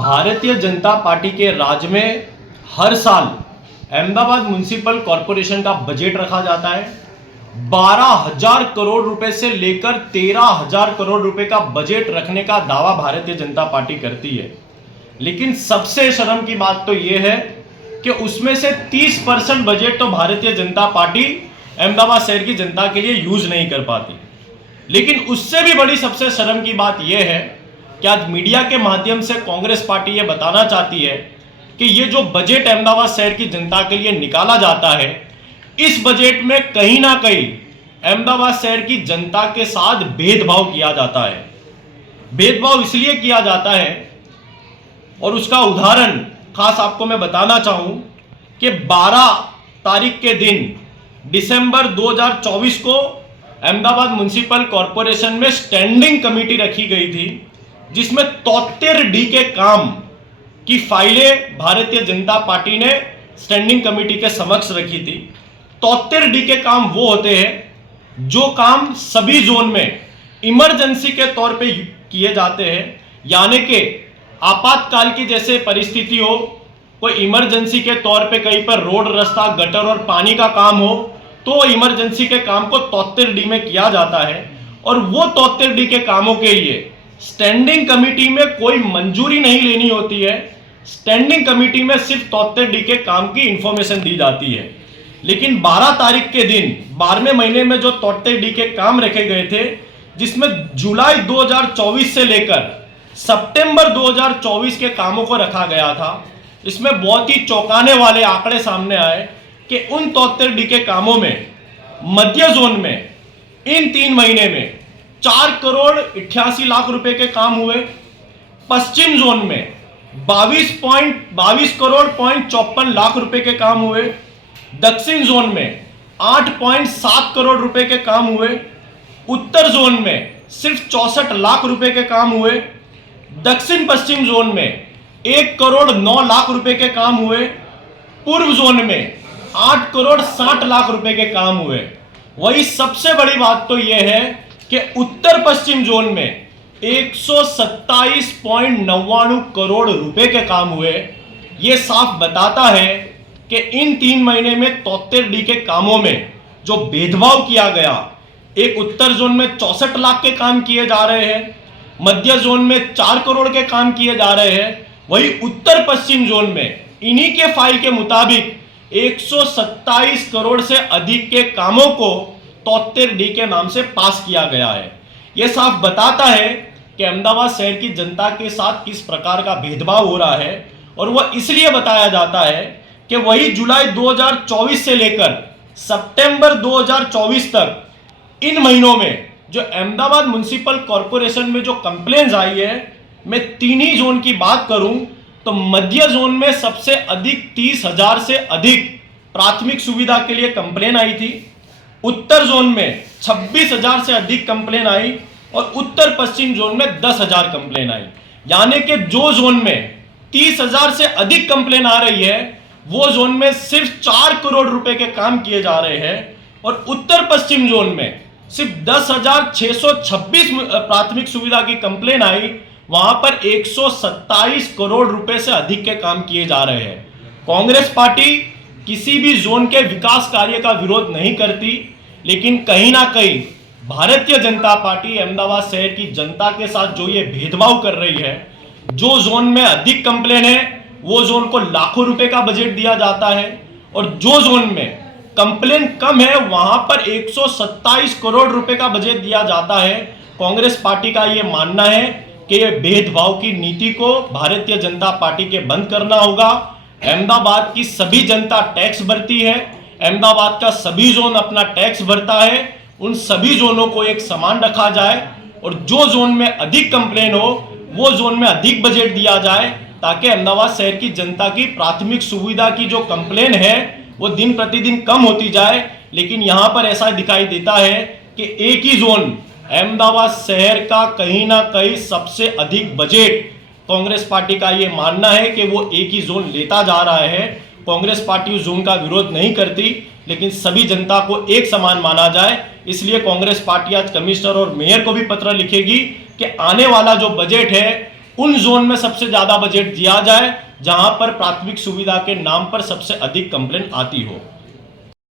Bharatiya Janata party के राज में हर साल अहमदाबाद म्युनिसिपल कॉरपोरेशन का बजट रखा जाता है। 12,000 करोड़ रुपए से लेकर 13,000 करोड़ रुपए का बजट रखने का दावा भारतीय जनता पार्टी करती है। लेकिन सबसे शर्म की बात तो यह है कि उसमें से 30% बजट तो भारतीय जनता पार्टी अहमदाबाद शहर की जनता के लिए यूज नहीं कर पाती। लेकिन उससे भी बड़ी सबसे शर्म की बात यह है कि आज मीडिया के माध्यम से कांग्रेस पार्टी यह बताना चाहती है कि ये जो बजट अहमदाबाद शहर की जनता के लिए निकाला जाता है, इस बजट में कहीं ना कहीं अहमदाबाद शहर की जनता के साथ भेदभाव किया जाता है। भेदभाव इसलिए किया जाता है और उसका उदाहरण खास आपको मैं बताना चाहूं कि 12 तारीख के दिन दिसंबर 2024 को अहमदाबाद म्युनिसिपल कॉरपोरेशन में स्टैंडिंग कमेटी रखी गई थी, जिसमें 73D के काम की फाइलें भारतीय जनता पार्टी ने स्टैंडिंग कमेटी के समक्ष रखी थी। 73D के काम वो होते हैं जो काम सभी जोन में इमरजेंसी के तौर पे किए जाते हैं, यानी कि आपातकाल की जैसे परिस्थिति हो, कोई इमरजेंसी के तौर पे कहीं पर रोड, रास्ता, गटर और पानी का काम हो, तो इमरजेंसी के काम को 73D में किया जाता है। और वो 73D के कामों के लिए स्टैंडिंग कमेटी में कोई मंजूरी नहीं लेनी होती है। स्टैंडिंग कमेटी में सिर्फ 73D के काम की इंफॉर्मेशन दी जाती है। लेकिन 12 तारीख के दिन 12वें महीने में जो 73D के काम रखे गए थे, जिसमें जुलाई 2024 से लेकर सितंबर 2024 के कामों को रखा गया था, इसमें बहुत ही चौंकाने वाले आंकड़े सामने आए कि उन 73D के कामों में मध्य जोन में इन 3 महीने में 4 करोड़ 88 लाख रुपए के काम हुए, पश्चिम जोन में 22 करोड़ 54 लाख रुपए के काम हुए, दक्षिण जोन में 8.7 करोड़ रुपए के काम हुए, उत्तर जोन में सिर्फ 64 लाख रुपए के काम हुए, दक्षिण पश्चिम जोन में 1 करोड़ 9 लाख रुपए के काम हुए, पूर्व जोन में 8 करोड़ 60 लाख रुपए के काम हुए। वही सबसे बड़ी बात तो यह है कि उत्तर पश्चिम जोन में 127.99 करोड़ रुपए के काम हुए। यह साफ बताता है कि इन 3 महीने में 73D के कामों में जो भेदभाव किया गया, एक उत्तर जोन में 64 लाख के काम किए जा रहे हैं, मध्य जोन में 4 करोड़ के काम किए जा रहे हैं, वही उत्तर पश्चिम जोन में इन्हीं के फाइल के मुताबिक 127 करोड़ से अधिक के कामों को 73D के नाम से पास किया गया है। यह साफ बताता है कि अहमदाबाद शहर की जनता के साथ किस प्रकार का भेदभाव हो रहा है। और वह इसलिए बताया जाता है कि वही जुलाई 2024 से लेकर सितंबर 2024 तक इन महीनों में जो अहमदाबाद म्युनिसिपल कॉरपोरेशन में जो कंप्लेंट्स आई है, मैं 3 ही जोन की बात करूं तो मध्य जोन में सबसे अधिक 30,000 से अधिक प्राथमिक सुविधा के लिए कंप्लेन आई थी, उत्तर जोन में 26,000 से अधिक कंप्लेन आई और उत्तर पश्चिम जोन में 10,000 कंप्लेन आई। यानी कि जो जोन में 30,000 से अधिक कंप्लेन आ रही है, वो जोन में सिर्फ 4 करोड़ रुपए के काम किए जा रहे हैं, और उत्तर पश्चिम जोन में सिर्फ 10,626 प्राथमिक सुविधा की कंप्लेन आई, वहां पर 127 करोड़ रुपए से अधिक के काम किए जा रहे हैं। कांग्रेस पार्टी किसी भी जोन के विकास कार्य का विरोध नहीं करती, लेकिन कहीं ना कहीं भारतीय जनता पार्टी अहमदाबाद शहर की जनता के साथ जो ये भेदभाव कर रही है, जो जोन में अधिक कंप्लेन है वो जोन को लाखों रुपए का बजट दिया जाता है, और जो जोन में कंप्लेन कम है वहां पर 127 करोड़ रुपए का बजट दिया जाता है। कांग्रेस पार्टी का ये मानना है कि ये भेदभाव की नीति को भारतीय जनता पार्टी के बंद करना होगा। अहमदाबाद की सभी जनता टैक्स भरती है, अहमदाबाद का सभी जोन अपना टैक्स भरता है, उन सभी जोनों को एक समान रखा जाए और जो जोन में अधिक कंप्लेन हो वो जोन में अधिक बजट दिया जाए, ताकि अहमदाबाद शहर की जनता की प्राथमिक सुविधा की जो कंप्लेन है वो दिन प्रतिदिन कम होती जाए। लेकिन यहाँ पर ऐसा दिखाई देता है कि एक ही जोन अहमदाबाद शहर का कहीं ना कहीं सबसे अधिक बजट कांग्रेस पार्टी का ये मानना है कि वो एक ही जोन लेता जा रहा है। कांग्रेस पार्टी उस जोन का विरोध नहीं करती, लेकिन सभी जनता को एक समान माना जाए, इसलिए कांग्रेस पार्टी आज कमिश्नर और मेयर को भी पत्र लिखेगी कि आने वाला जो बजट है उन जोन में सबसे ज्यादा बजट दिया जाए जहां पर प्राथमिक सुविधा के नाम पर सबसे अधिक कंप्लेन आती हो।